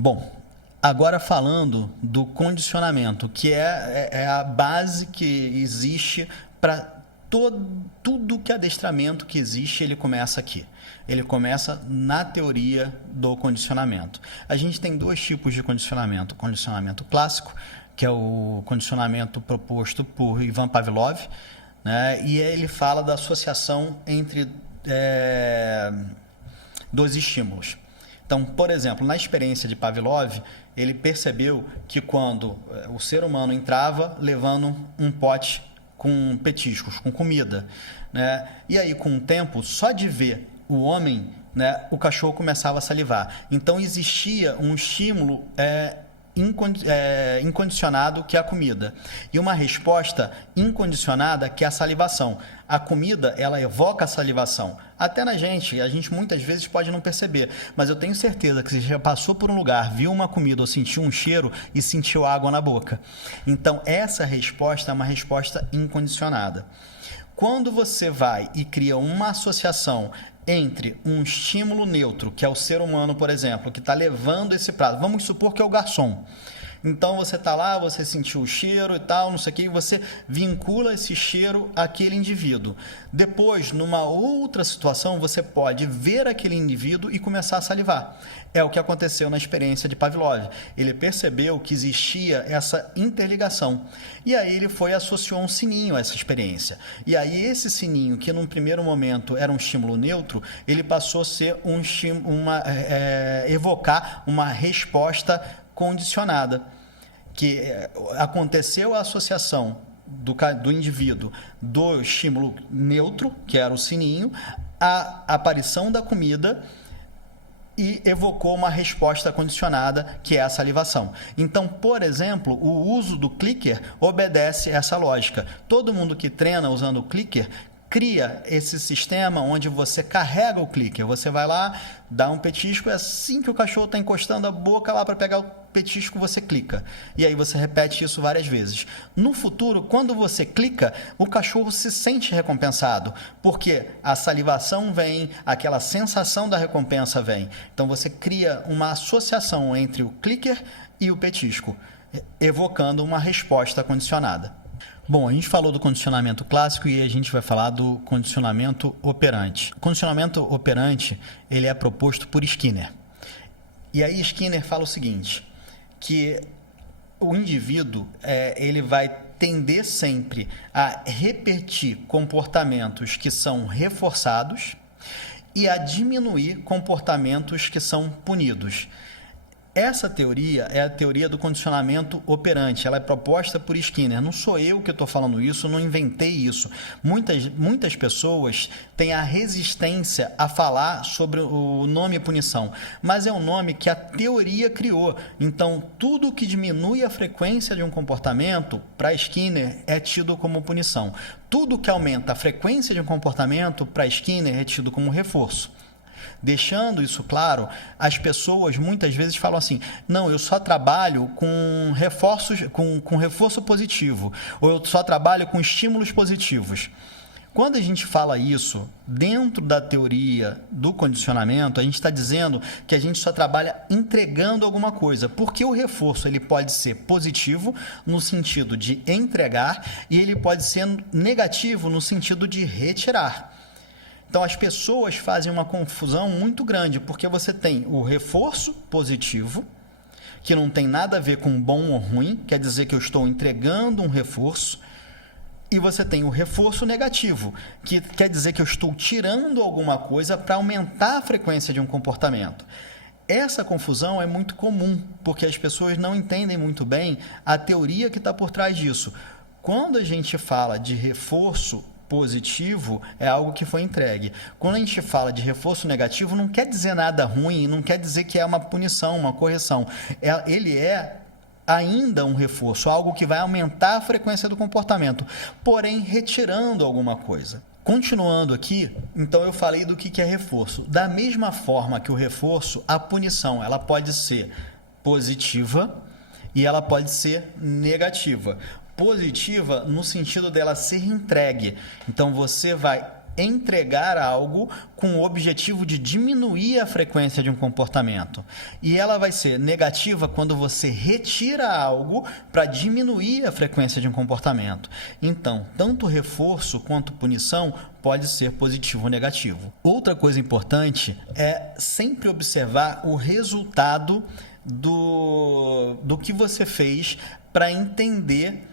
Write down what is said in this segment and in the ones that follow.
Bom, agora falando do condicionamento, que é a base que existe para tudo que adestramento que existe, ele começa aqui. Ele começa na teoria do condicionamento. A gente tem dois tipos de condicionamento. Condicionamento clássico, que é o condicionamento proposto por Ivan Pavlov, né? E ele fala da associação entre dois estímulos. Então, por exemplo, na experiência de Pavlov, ele percebeu que quando o ser humano entrava levando um pote com petiscos, com comida, né? E aí, com o tempo, só de ver o homem, né, o cachorro começava a salivar. Então, existia um estímulo incondicionado, que é a comida, e uma resposta incondicionada, que é a salivação. A comida, ela evoca a salivação. Até a gente muitas vezes pode não perceber, mas eu tenho certeza que você já passou por um lugar, viu uma comida ou sentiu um cheiro e sentiu água na boca. Então, essa resposta é uma resposta incondicionada. Quando você vai e cria uma associação entre um estímulo neutro, que é o ser humano, por exemplo, que está levando esse prato, vamos supor que é o garçom. Então você está lá, você sentiu o cheiro e tal, não sei o que, e você vincula esse cheiro àquele indivíduo. Depois, numa outra situação, você pode ver aquele indivíduo e começar a salivar. É o que aconteceu na experiência de Pavlov. Ele percebeu que existia essa interligação. E aí ele foi e associou um sininho a essa experiência. E aí esse sininho, que num primeiro momento era um estímulo neutro, ele passou a ser evocar uma resposta condicionada, que aconteceu a associação do indivíduo do estímulo neutro, que era o sininho, a aparição da comida, e evocou uma resposta condicionada, que é a salivação. Então, por exemplo, o uso do clicker obedece essa lógica. Todo mundo que treina usando o clicker cria esse sistema onde você carrega o clicker. Você vai lá, dá um petisco, e assim que o cachorro está encostando a boca lá para pegar o petisco, você clica. E aí você repete isso várias vezes. No futuro, quando você clica, o cachorro se sente recompensado, porque a salivação vem, aquela sensação da recompensa vem. Então você cria uma associação entre o clicker e o petisco, evocando uma resposta condicionada. Bom, a gente falou do condicionamento clássico e a gente vai falar do condicionamento operante. O condicionamento operante, ele é proposto por Skinner. E aí Skinner fala o seguinte, que o indivíduo ele vai tender sempre a repetir comportamentos que são reforçados e a diminuir comportamentos que são punidos. Essa teoria é a teoria do condicionamento operante. Ela é proposta por Skinner. Não sou eu que estou falando isso, não inventei isso. Muitas pessoas têm a resistência a falar sobre o nome punição, mas é um nome que a teoria criou. Então, tudo que diminui a frequência de um comportamento, para Skinner, é tido como punição. Tudo que aumenta a frequência de um comportamento, para Skinner, é tido como reforço. Deixando isso claro, as pessoas muitas vezes falam assim, não, eu só trabalho com reforços, com reforço positivo, ou eu só trabalho com estímulos positivos. Quando a gente fala isso dentro da teoria do condicionamento, a gente está dizendo que a gente só trabalha entregando alguma coisa, porque o reforço ele pode ser positivo no sentido de entregar e ele pode ser negativo no sentido de retirar. Então, as pessoas fazem uma confusão muito grande, porque você tem o reforço positivo, que não tem nada a ver com bom ou ruim, quer dizer que eu estou entregando um reforço, e você tem o reforço negativo, que quer dizer que eu estou tirando alguma coisa para aumentar a frequência de um comportamento. Essa confusão é muito comum, porque as pessoas não entendem muito bem a teoria que está por trás disso. Quando a gente fala de reforço positivo, é algo que foi entregue. Quando a gente fala de reforço negativo, não quer dizer nada ruim, não quer dizer que é uma punição, uma correção. Ele é ainda um reforço, algo que vai aumentar a frequência do comportamento, porém retirando alguma coisa. Continuando aqui, então eu falei do que é reforço. Da mesma forma que o reforço, a punição ela pode ser positiva e ela pode ser negativa. Positiva no sentido dela ser entregue. Então você vai entregar algo com o objetivo de diminuir a frequência de um comportamento. E ela vai ser negativa quando você retira algo para diminuir a frequência de um comportamento. Então, tanto reforço quanto punição pode ser positivo ou negativo. Outra coisa importante é sempre observar o resultado do que você fez para entender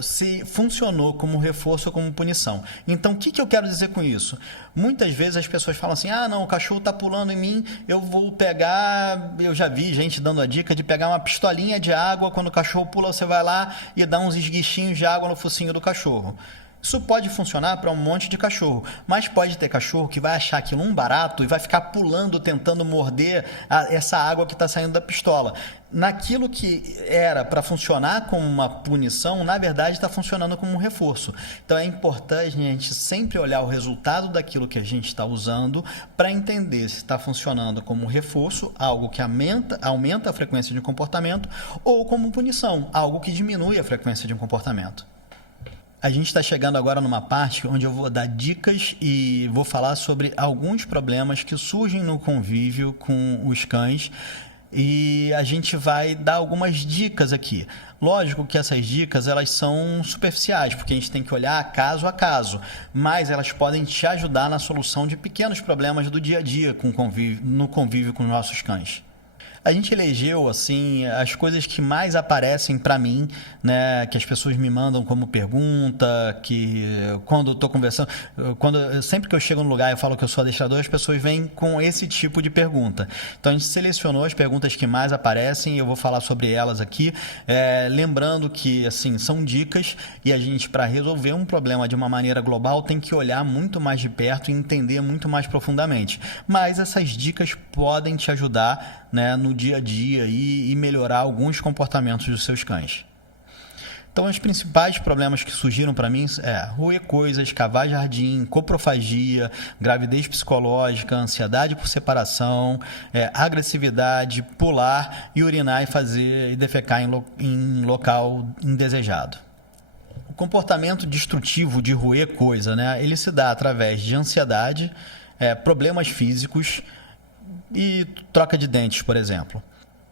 se funcionou como reforço ou como punição. Então, o que eu quero dizer com isso? Muitas vezes as pessoas falam assim, não, o cachorro está pulando em mim, eu vou pegar... Eu já vi gente dando a dica de pegar uma pistolinha de água, quando o cachorro pula, você vai lá e dá uns esguichinhos de água no focinho do cachorro. Isso pode funcionar para um monte de cachorro, mas pode ter cachorro que vai achar aquilo um barato e vai ficar pulando, tentando morder essa água que está saindo da pistola. Naquilo que era para funcionar como uma punição, na verdade está funcionando como um reforço. Então é importante a gente sempre olhar o resultado daquilo que a gente está usando para entender se está funcionando como reforço, algo que aumenta a frequência de um comportamento, ou como punição, algo que diminui a frequência de um comportamento. A gente está chegando agora numa parte onde eu vou dar dicas e vou falar sobre alguns problemas que surgem no convívio com os cães, e a gente vai dar algumas dicas aqui. Lógico que essas dicas elas são superficiais, porque a gente tem que olhar caso a caso, mas elas podem te ajudar na solução de pequenos problemas do dia a dia no convívio com os nossos cães. A gente elegeu, assim, as coisas que mais aparecem para mim, né, que as pessoas me mandam como pergunta, que quando eu estou conversando, sempre que eu chego no lugar e eu falo que eu sou adestrador, as pessoas vêm com esse tipo de pergunta. Então a gente selecionou as perguntas que mais aparecem e eu vou falar sobre elas aqui, lembrando que, assim, são dicas e a gente, para resolver um problema de uma maneira global, tem que olhar muito mais de perto e entender muito mais profundamente. Mas essas dicas podem te ajudar, né, no dia a dia e melhorar alguns comportamentos dos seus cães. Então, os principais problemas que surgiram para mim roer coisas, cavar jardim, coprofagia, gravidez psicológica, ansiedade por separação, agressividade, pular e urinar e defecar em local indesejado. O comportamento destrutivo de roer coisa, né, ele se dá através de ansiedade, problemas físicos e troca de dentes, por exemplo.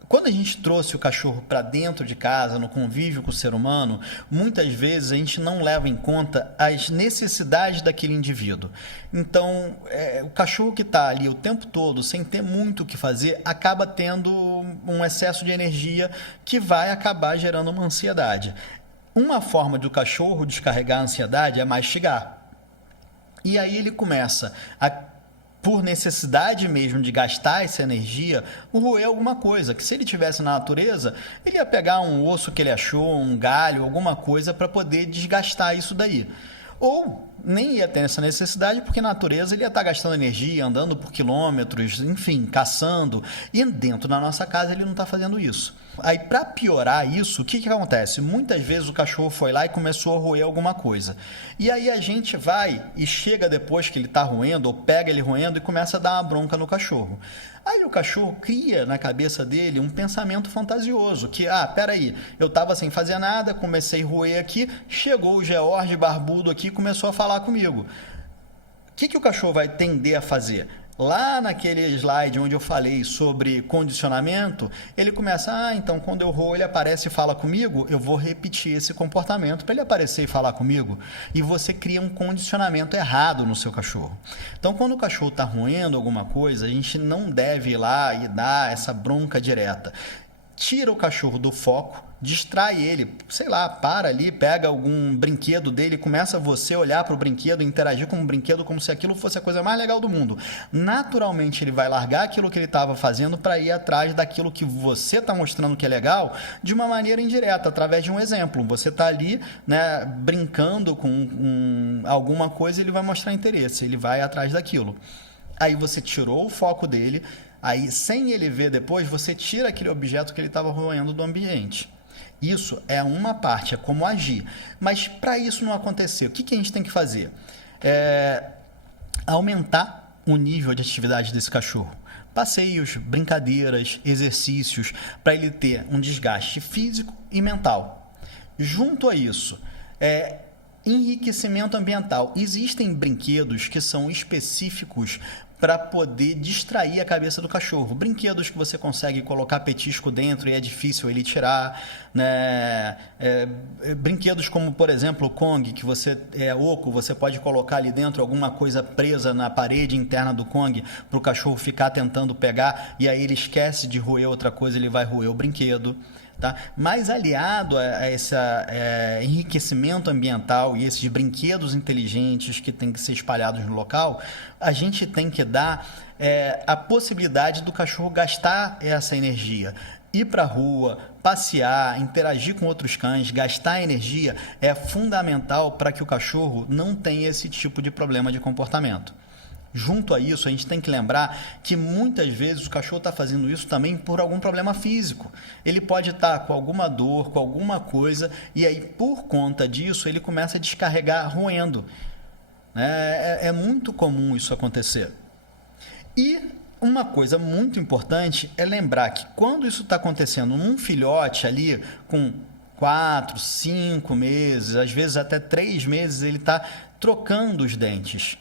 Quando a gente trouxe o cachorro para dentro de casa, no convívio com o ser humano, muitas vezes a gente não leva em conta as necessidades daquele indivíduo. Então, o cachorro que está ali o tempo todo, sem ter muito o que fazer, acaba tendo um excesso de energia que vai acabar gerando uma ansiedade. Uma forma do cachorro descarregar a ansiedade é mastigar. E aí ele começa por necessidade mesmo de gastar essa energia, roer alguma coisa, que se ele tivesse na natureza, ele ia pegar um osso que ele achou, um galho, alguma coisa para poder desgastar isso daí. Ou nem ia ter essa necessidade, porque na natureza ele ia estar gastando energia, andando por quilômetros, enfim, caçando, e dentro da nossa casa ele não está fazendo isso. Aí, para piorar isso, o que acontece? Muitas vezes o cachorro foi lá e começou a roer alguma coisa. E aí a gente vai e chega depois que ele está roendo, ou pega ele roendo e começa a dar uma bronca no cachorro. Aí o cachorro cria na cabeça dele um pensamento fantasioso, que, peraí, eu estava sem fazer nada, comecei a roer aqui, chegou o George barbudo aqui e começou a falar comigo. O que o cachorro vai tender a fazer? Lá naquele slide onde eu falei sobre condicionamento, ele começa, então quando eu roo ele aparece e fala comigo, eu vou repetir esse comportamento para ele aparecer e falar comigo, e você cria um condicionamento errado no seu cachorro. Então quando o cachorro está roendo alguma coisa, a gente não deve ir lá e dar essa bronca direta. Tira o cachorro do foco, distrai ele, sei lá, para ali, pega algum brinquedo dele, começa você a olhar para o brinquedo, interagir com o brinquedo como se aquilo fosse a coisa mais legal do mundo. Naturalmente ele vai largar aquilo que ele estava fazendo para ir atrás daquilo que você está mostrando que é legal, de uma maneira indireta, através de um exemplo. Você está ali, né, brincando com alguma coisa, ele vai mostrar interesse, ele vai atrás daquilo. Aí você tirou o foco dele. Aí, sem ele ver depois, você tira aquele objeto que ele estava roendo do ambiente. Isso é uma parte, é como agir. Mas, para isso não acontecer, o que a gente tem que fazer? Aumentar o nível de atividade desse cachorro. Passeios, brincadeiras, exercícios, para ele ter um desgaste físico e mental. Junto a isso, Enriquecimento ambiental. Existem brinquedos que são específicos para poder distrair a cabeça do cachorro. Brinquedos que você consegue colocar petisco dentro e é difícil ele tirar, né? Brinquedos como, por exemplo, o Kong, que você é oco, você pode colocar ali dentro alguma coisa presa na parede interna do Kong para o cachorro ficar tentando pegar e aí ele esquece de roer outra coisa, ele vai roer o brinquedo. Tá? Mas aliado a esse enriquecimento ambiental e esses brinquedos inteligentes que tem que ser espalhados no local, a gente tem que dar a possibilidade do cachorro gastar essa energia. Ir para a rua, passear, interagir com outros cães, gastar energia é fundamental para que o cachorro não tenha esse tipo de problema de comportamento. Junto a isso, a gente tem que lembrar que muitas vezes o cachorro está fazendo isso também por algum problema físico. Ele pode estar com alguma dor, com alguma coisa, e aí por conta disso ele começa a descarregar roendo. É muito comum isso acontecer. E uma coisa muito importante é lembrar que quando isso está acontecendo num filhote ali com 4, 5 meses, às vezes até 3 meses, ele está trocando os dentes.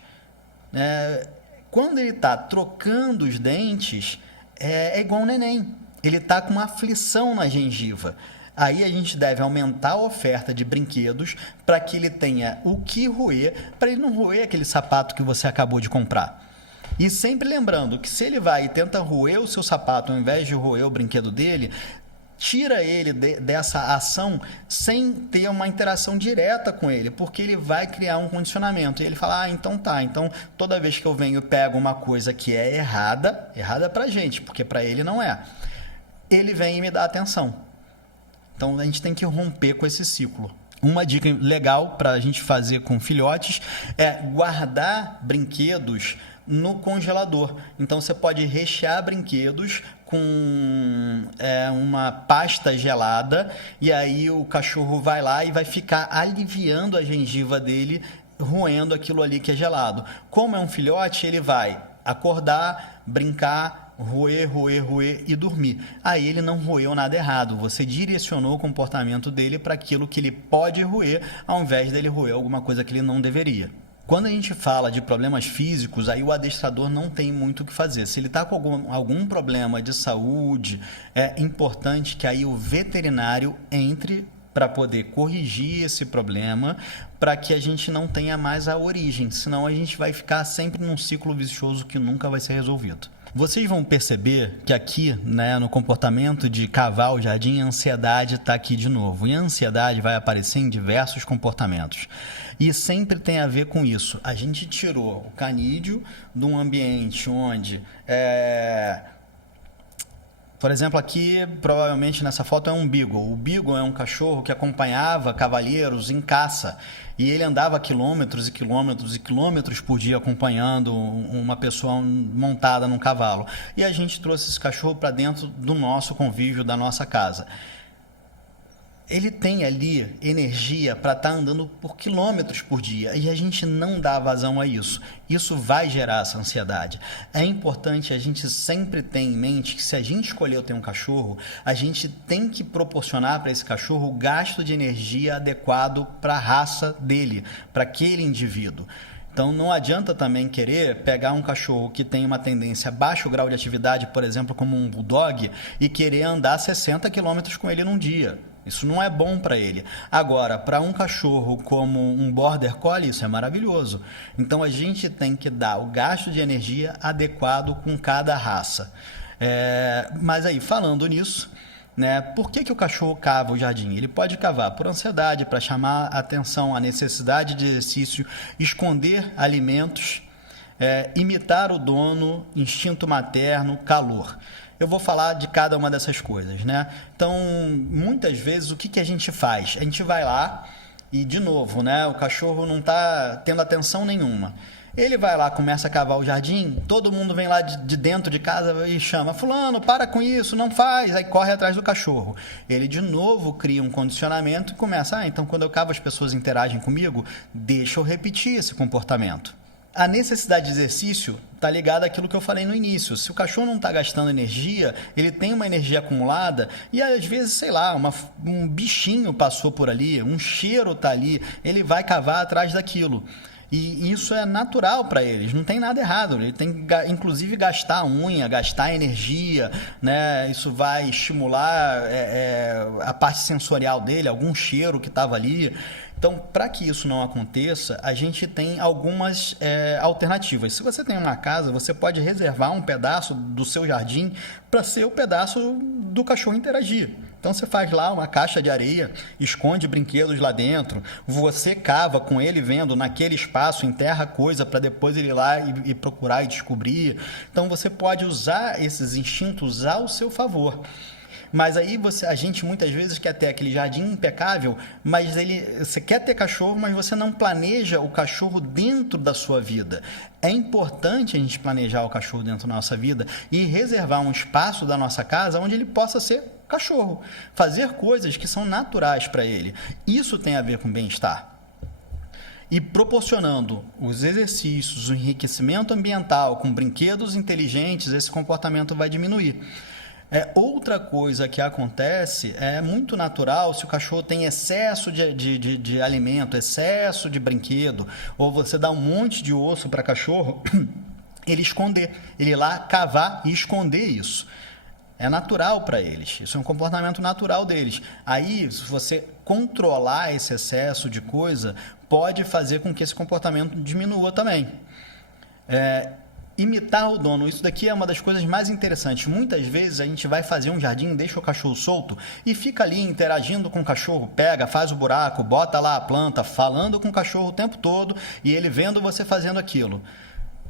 Quando ele está trocando os dentes, é igual um neném. Ele está com uma aflição na gengiva. Aí a gente deve aumentar a oferta de brinquedos para que ele tenha o que roer, para ele não roer aquele sapato que você acabou de comprar. E sempre lembrando que se ele vai e tenta roer o seu sapato ao invés de roer o brinquedo dele, tira ele dessa ação sem ter uma interação direta com ele, porque ele vai criar um condicionamento. E ele fala, então tá, então toda vez que eu venho e pego uma coisa que é errada pra gente, porque pra ele não é, ele vem e me dá atenção. Então a gente tem que romper com esse ciclo. Uma dica legal para a gente fazer com filhotes é guardar brinquedos no congelador. Então você pode rechear brinquedos com uma pasta gelada e aí o cachorro vai lá e vai ficar aliviando a gengiva dele, roendo aquilo ali que é gelado. Como é um filhote, ele vai acordar, brincar, roer e dormir. Aí ele não roeu nada errado. Você direcionou o comportamento dele para aquilo que ele pode roer, ao invés dele roer alguma coisa que ele não deveria. Quando a gente fala de problemas físicos, aí o adestrador não tem muito o que fazer. Se ele está com algum problema de saúde, é importante que aí o veterinário entre para poder corrigir esse problema, para que a gente não tenha mais a origem. Senão a gente vai ficar sempre num ciclo vicioso que nunca vai ser resolvido. Vocês vão perceber que aqui, né, no comportamento de cavalo jardim, a ansiedade está aqui de novo. E a ansiedade vai aparecer em diversos comportamentos. E sempre tem a ver com isso. A gente tirou o canídeo de um ambiente onde... Por exemplo, aqui, provavelmente nessa foto é um Beagle. O Beagle é um cachorro que acompanhava cavalheiros em caça. E ele andava quilômetros e quilômetros e quilômetros por dia acompanhando uma pessoa montada num cavalo. E a gente trouxe esse cachorro para dentro do nosso convívio, da nossa casa. Ele tem ali energia para estar andando por quilômetros por dia e a gente não dá vazão a isso. Isso vai gerar essa ansiedade. É importante a gente sempre ter em mente que se a gente escolheu ter um cachorro, a gente tem que proporcionar para esse cachorro o gasto de energia adequado para a raça dele, para aquele indivíduo. Então não adianta também querer pegar um cachorro que tem uma tendência a baixo grau de atividade, por exemplo, como um bulldog, e querer andar 60 km com ele num dia. Isso não é bom para ele. Agora, para um cachorro como um Border Collie, isso é maravilhoso. Então, a gente tem que dar o gasto de energia adequado com cada raça. Mas aí, falando nisso, né, por que o cachorro cava o jardim? Ele pode cavar por ansiedade, para chamar a atenção, a necessidade de exercício, esconder alimentos, imitar o dono, instinto materno, calor. Eu vou falar de cada uma dessas coisas, né? Então, muitas vezes, o que a gente faz? A gente vai lá e, de novo, né? O cachorro não está tendo atenção nenhuma. Ele vai lá, começa a cavar o jardim, todo mundo vem lá de dentro de casa e chama, fulano, para com isso, não faz, aí corre atrás do cachorro. Ele, de novo, cria um condicionamento e começa, então quando eu cavo as pessoas interagem comigo, deixa eu repetir esse comportamento. A necessidade de exercício tá ligado àquilo que eu falei no início. Se o cachorro não está gastando energia, ele tem uma energia acumulada e às vezes, sei lá, um bichinho passou por ali, um cheiro tá ali, ele vai cavar atrás daquilo. E isso é natural para eles, não tem nada errado. Ele tem que, inclusive, gastar a unha, gastar energia, né? Isso vai estimular a parte sensorial dele, algum cheiro que estava ali. Então, para que isso não aconteça, a gente tem algumas alternativas. Se você tem uma casa, você pode reservar um pedaço do seu jardim para ser o pedaço do cachorro interagir. Então você faz lá uma caixa de areia, esconde brinquedos lá dentro, você cava com ele vendo naquele espaço, enterra coisa para depois ele ir lá e procurar e descobrir. Então você pode usar esses instintos ao seu favor. Mas aí a gente muitas vezes quer ter aquele jardim impecável, mas você quer ter cachorro, mas você não planeja o cachorro dentro da sua vida. É importante a gente planejar o cachorro dentro da nossa vida e reservar um espaço da nossa casa onde ele possa ser cachorro, fazer coisas que são naturais para ele. Isso tem a ver com bem-estar. E proporcionando os exercícios, o enriquecimento ambiental com brinquedos inteligentes, esse comportamento vai diminuir. Outra coisa que acontece é muito natural se o cachorro tem excesso de alimento, excesso de brinquedo, ou você dá um monte de osso para cachorro, ele esconder, ele ir lá cavar e esconder isso. É natural para eles, isso é um comportamento natural deles. Aí, se você controlar esse excesso de coisa, pode fazer com que esse comportamento diminua também. Imitar o dono, isso daqui é uma das coisas mais interessantes. Muitas vezes a gente vai fazer um jardim, deixa o cachorro solto e fica ali interagindo com o cachorro, pega, faz o buraco, bota lá a planta, falando com o cachorro o tempo todo e ele vendo você fazendo aquilo.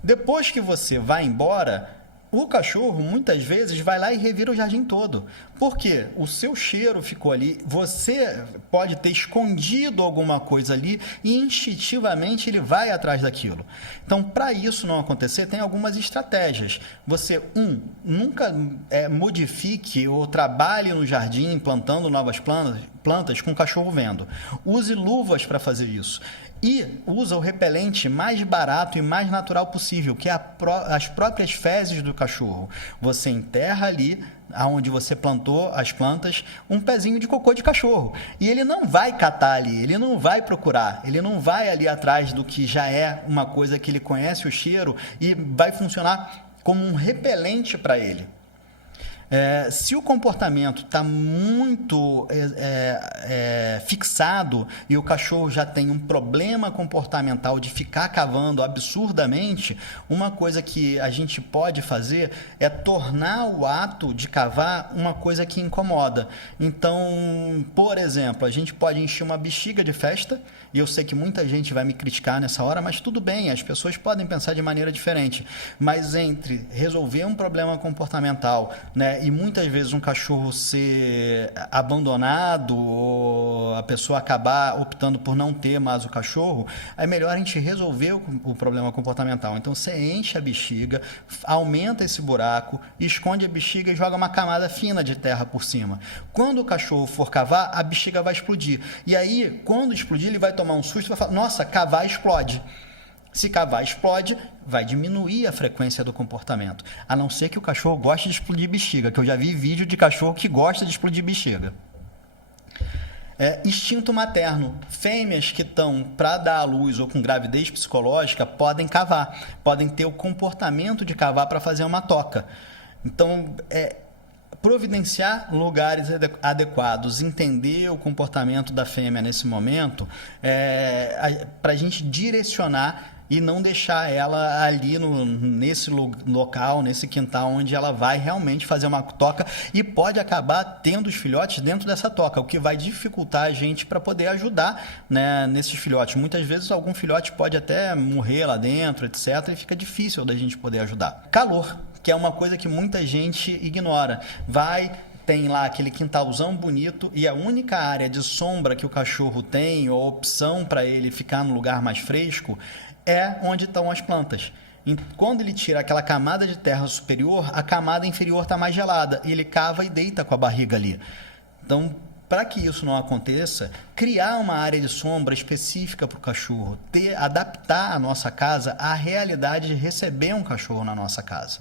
Depois que você vai embora, o cachorro muitas vezes vai lá e revira o jardim todo. Por quê? O seu cheiro ficou ali, você pode ter escondido alguma coisa ali e instintivamente ele vai atrás daquilo. Então, para isso não acontecer, tem algumas estratégias. Você, nunca modifique ou trabalhe no jardim plantando novas plantas com o cachorro vendo. Use luvas para fazer isso. E usa o repelente mais barato e mais natural possível, que é as próprias fezes do cachorro. Você enterra ali, onde você plantou as plantas, um pezinho de cocô de cachorro. E ele não vai catar ali, ele não vai procurar, ele não vai ali atrás do que já é uma coisa que ele conhece o cheiro e vai funcionar como um repelente para ele. Se o comportamento está muito fixado e o cachorro já tem um problema comportamental de ficar cavando absurdamente, uma coisa que a gente pode fazer é tornar o ato de cavar uma coisa que incomoda. Então, por exemplo, a gente pode encher uma bexiga de festa, e eu sei que muita gente vai me criticar nessa hora, mas tudo bem, as pessoas podem pensar de maneira diferente. Mas entre resolver um problema comportamental, né, e muitas vezes um cachorro ser abandonado ou a pessoa acabar optando por não ter mais o cachorro, é melhor a gente resolver o problema comportamental. Então você enche a bexiga, aumenta esse buraco, esconde a bexiga e joga uma camada fina de terra por cima. Quando o cachorro for cavar, a bexiga vai explodir. E aí, quando explodir, ele vai tomar um susto e vai falar, nossa, cavar explode. Se cavar explode, vai diminuir a frequência do comportamento. A não ser que o cachorro goste de explodir bexiga, que eu já vi vídeo de cachorro que gosta de explodir bexiga. Instinto materno. Fêmeas que estão para dar à luz ou com gravidez psicológica podem cavar, podem ter o comportamento de cavar para fazer uma toca. Então, providenciar lugares adequados, entender o comportamento da fêmea nesse momento, para a gente direcionar e não deixar ela ali nesse local, nesse quintal, onde ela vai realmente fazer uma toca e pode acabar tendo os filhotes dentro dessa toca, o que vai dificultar a gente para poder ajudar, né, nesses filhotes. Muitas vezes algum filhote pode até morrer lá dentro, etc., e fica difícil da gente poder ajudar. Calor, que é uma coisa que muita gente ignora. Tem lá aquele quintalzão bonito e a única área de sombra que o cachorro tem, ou opção para ele ficar no lugar mais fresco, é onde estão as plantas. E quando ele tira aquela camada de terra superior, a camada inferior está mais gelada e ele cava e deita com a barriga ali. Então, para que isso não aconteça, criar uma área de sombra específica para o cachorro, adaptar a nossa casa à realidade de receber um cachorro na nossa casa.